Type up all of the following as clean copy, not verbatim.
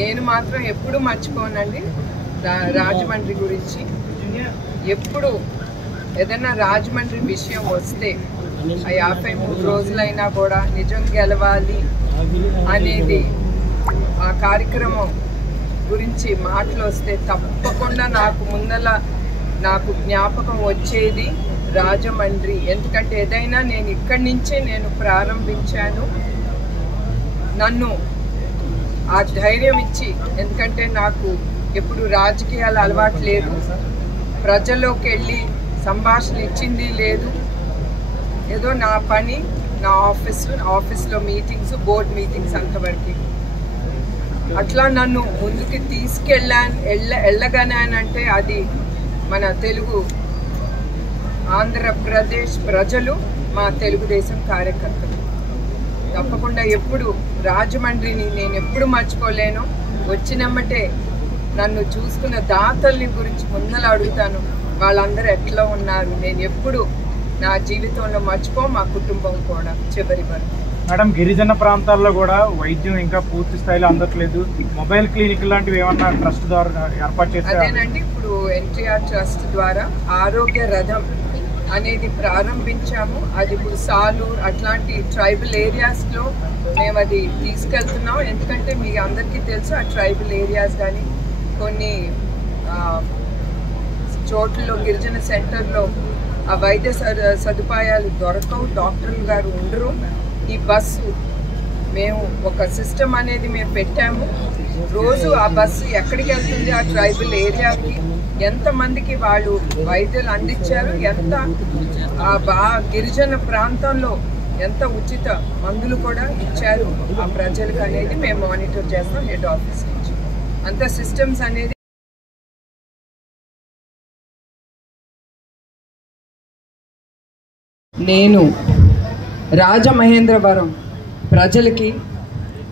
నేను మాత్రం ఎప్పుడు మర్చిపోనండి రాజమండ్రి గురించి. ఎప్పుడు ఏదైనా రాజమండ్రి విషయం వస్తే ఆ 53 రోజులైనా కూడా నిజం గెలవాలి అనేది ఆ కార్యక్రమం గురించి మాటలు వస్తే తప్పకుండా నాకు జ్ఞాపకం వచ్చేది రాజమండ్రి. ఎందుకంటే ఏదైనా నేను ఇక్కడి నుంచే నేను ప్రారంభించాను. నన్ను ఆ ధైర్యం ఇచ్చి, ఎందుకంటే నాకు ఎప్పుడు రాజకీయాలు అలవాటు లేదు, ప్రజల్లోకి వెళ్ళి సంభాషణ ఇచ్చింది లేదు. ఏదో నా పని, నా ఆఫీస్లో మీటింగ్స్, బోర్డ్ మీటింగ్స్ అంతవరకు. అట్లా నన్ను ముందుకు వెళ్ళగానంటే అది మన తెలుగు ఆంధ్రప్రదేశ్ ప్రజలు, మా తెలుగుదేశం కార్యకర్తలు. తప్పకుండా ఎప్పుడు రాజమండ్రిని నేను ఎప్పుడు మర్చిపోలేను. వచ్చినమ్మటే నన్ను చూసుకున్న దాతల్ని గురించి ముందర అడుగుతాను, వాళ్ళందరూ ఎట్లా ఉన్నారు. నేను ఎప్పుడు నా జీవితంలో మా కుటుంబం కూడా చివరి వరకు. మేడం, గిరిజన ప్రాంతాల్లో కూడా వైద్యం ఇంకా పూర్తి స్థాయిలో అందట్లేదు. మొబైల్ క్లినిక్ లాంటివి ఏమన్నా ట్రస్ట్ ద్వారా ఏర్పాటు చేస్తారు? అదేనండి, ఇప్పుడు ఎన్టీఆర్ ట్రస్ట్ ద్వారా ఆరోగ్య రథం అనేది ప్రారంభించాము. అది ఇప్పుడు సాలూర్ అట్లాంటి ట్రైబల్ ఏరియాస్లో మేము అది తీసుకెళ్తున్నాం. ఎందుకంటే మీ అందరికీ తెలుసు, ఆ ట్రైబల్ ఏరియాస్ కానీ కొన్ని చోట్లలో గిరిజన సెంటర్లో ఆ వైద్య సదుపాయాలు దొరకవు, డాక్టర్లు గారు ఉండరు. ఈ బస్సు మేము ఒక సిస్టమ్ అనేది మేము పెట్టాము. రోజు ఆ బస్సు ఎక్కడికి వెళ్తుంది, ఆ ట్రైబల్ ఏరియాకి ఎంతమందికి వాళ్ళు వైద్యులు అందించారు, ఎంత గిరిజన ప్రాంతంలో ఎంత ఉచిత మందులు కూడా ఇచ్చారు ఆ ప్రజలకు అనేది మేము మానిటర్ చేస్తాం హెడ్ ఆఫీస్ నుంచి. అంత సిస్టమ్స్ అనేది నేను రాజమహేంద్రవరం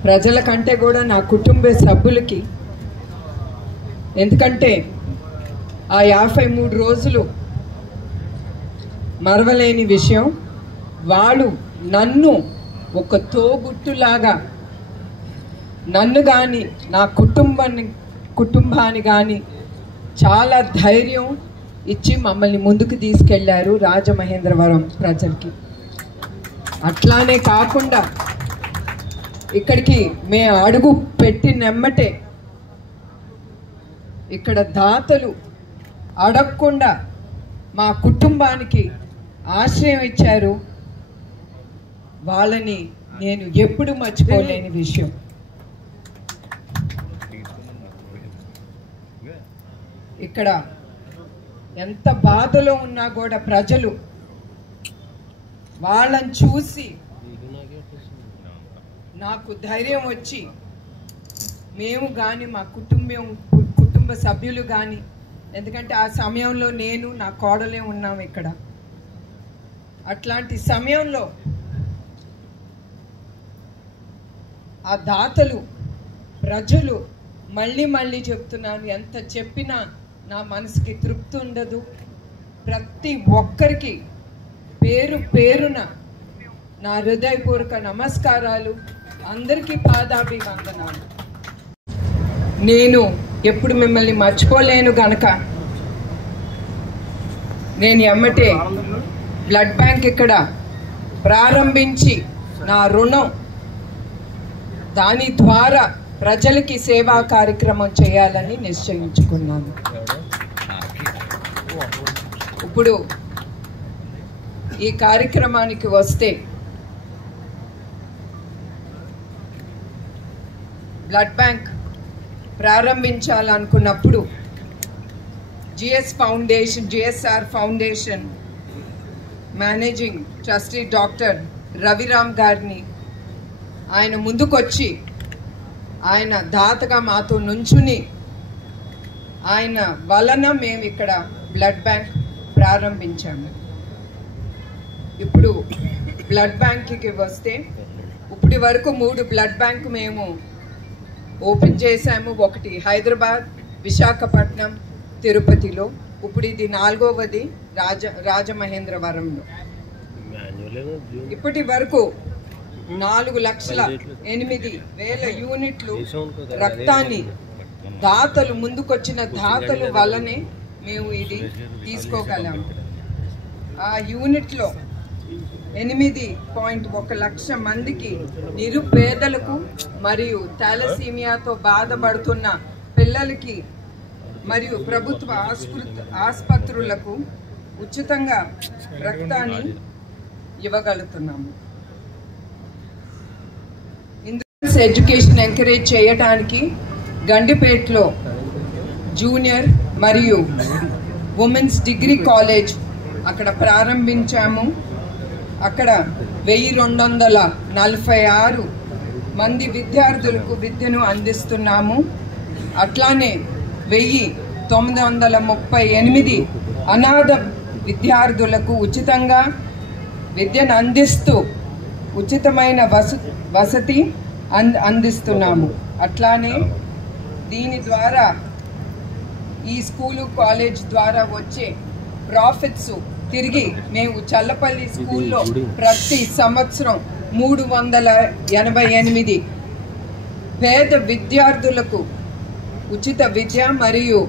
ప్రజల కంటే కూడా నా కుటుంబ సభ్యులకి, ఎందుకంటే ఆ 53 రోజులు మరవలేని విషయం. వాళ్ళు నన్ను ఒక తోబుట్టులాగా నన్ను కానీ నా కుటుంబాన్ని కానీ చాలా ధైర్యం ఇచ్చి మమ్మల్ని ముందుకు తీసుకెళ్లారు రాజమహేంద్రవరం ప్రజలకి. అట్లానే కాకుండా ఇక్కడికి మేము అడుగు పెట్టినెమ్మటే ఇక్కడ దాతలు అడగకుండా మా కుటుంబానికి ఆశ్రయం ఇచ్చారు. వాళ్ళని నేను ఎప్పుడు మర్చిపోలేని విషయం. ఇక్కడ ఎంత బాధలో ఉన్నా కూడా ప్రజలు వాళ్ళని చూసి నాకు ధైర్యం వచ్చి, మేము కానీ మా కుటుంబ సభ్యులు కానీ, ఎందుకంటే ఆ సమయంలో నేను నా కోడలే ఉన్నాం ఇక్కడ. అట్లాంటి సమయంలో ఆ దాతలు ప్రజలు మళ్ళీ చెప్తున్నాను, ఎంత చెప్పినా నా మనసుకి తృప్తి ఉండదు. ప్రతి ఒక్కరికి పేరున నా హృదయపూర్వక నమస్కారాలు, అందరికీ పాదాభివందనాలు. నేను ఎప్పుడు మిమ్మల్ని మర్చిపోలేను గనక నేను ఎమ్మటే బ్లడ్ బ్యాంక్ ఇక్కడ ప్రారంభించి నా రుణం, దాని ద్వారా ప్రజలకి సేవా కార్యక్రమం చేయాలని నిశ్చయించుకున్నాను. ఇప్పుడు ఈ కార్యక్రమానికి వస్తే బ్లడ్ బ్యాంక్ ప్రారంభించాలనుకున్నప్పుడు GSR foundation managing trustee doctor Raviram గారిని ఆయన ముందుకొచ్చి ఆయన దాతగా మాతో నుంచుని ఆయన వలన మేము ఇక్కడ బ్లడ్ బ్యాంక్ ప్రారంభించాము. ఇప్పుడు బ్లడ్ బ్యాంక్కి వస్తే ఇప్పటి వరకు 3 బ్లడ్ బ్యాంక్ మేము ఓపెన్ చేశాము. ఒకటి హైదరాబాద్, విశాఖపట్నం, తిరుపతిలో. ఇప్పుడు ఇది 4వది రాజమహేంద్రవరంలో. ఇప్పటి వరకు 4,08,000 యూనిట్లు రక్తాన్ని దాతలు ముందుకొచ్చిన దాతలు వల్లనే మేము ఇది తీసుకోగలాము. ఆ యూనిట్లో 8.1 లక్ష మందికి నిరుపేదలకు మరియు థాలసీమియాతో బాధపడుతున్న పిల్లలకి మరియు ప్రభుత్వ ఆసుపత్రులకు ఉచితంగా రక్తాన్ని ఇవ్వగలుగుతున్నాము. ఎడ్యుకేషన్ ఎంకరేజ్ చేయడానికి గండిపేటలో జూనియర్ మరియు ఉమెన్స్ డిగ్రీ కాలేజ్ అక్కడ ప్రారంభించాము. అక్కడ 1,246 మంది విద్యార్థులకు విద్యను అందిస్తున్నాము. అట్లానే 1,938 అనాథ విద్యార్థులకు ఉచితంగా విద్యను అందిస్తూ ఉచితమైన వసతి అందిస్తున్నాము. అట్లానే దీని ద్వారా ఈ స్కూలు కాలేజ్ ద్వారా వచ్చే ప్రాఫిట్స్ తిరిగి మేము చల్లపల్లి స్కూల్లో ప్రతి సంవత్సరం 388 పేద విద్యార్థులకు ఉచిత విద్య మరియు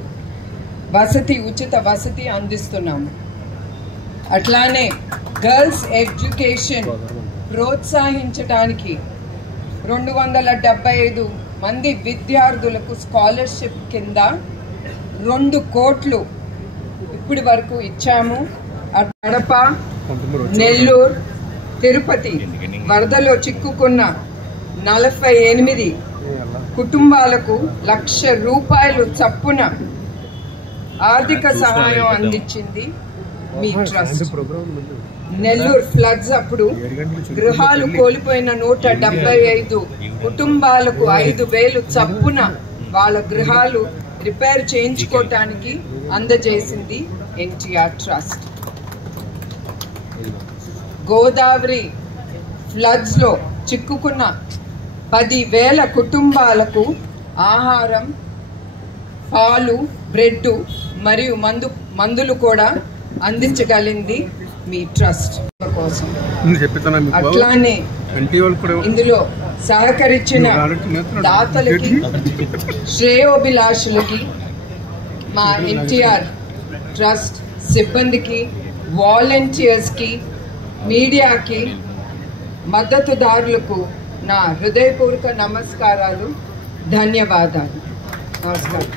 ఉచిత వసతి అందిస్తున్నాము. అట్లానే గర్ల్స్ ఎడ్యుకేషన్ ప్రోత్సహించడానికి 275 మంది విద్యార్థులకు స్కాలర్షిప్ కింద 2 కోట్లు ఇప్పటి వరకు ఇచ్చాము. కడప, నెల్లూరు, తిరుపతి వరదలో చిక్కుకున్న 48 కుటుంబాలకు ₹1,00,000 చప్పున ఆర్థిక సహాయం అందించింది మీ ట్రస్ట్. నెల్లూరు ఫ్లడ్స్ అప్పుడు గృహాలు కోల్పోయిన 175 కుటుంబాలకు 5,000 చప్పున వాళ్ళ గృహాలు రిపేర్ చేయించుకోవటానికి అందజేసింది ఎన్టీఆర్ ట్రస్ట్. గోదావరి ఫ్లడ్స్ లో చిక్కుకున్న 10,000 కుటుంబాలకు ఆహారం, పాలు, బ్రెడ్ మరియు మందులు కూడా అందించగలిగింది మీ ట్రస్ట్ కోసం. అట్లానే ఇందులో సహకరించిన దాతలకి, శ్రేయోభిలాషులకి, మా ఎన్టీఆర్ ట్రస్ట్ సిబ్బందికి, వాలంటీర్స్కి, మీడియాకి, మద్దతుదారులకు నా హృదయపూర్వక నమస్కారాలు, ధన్యవాదాలు. నమస్కారం.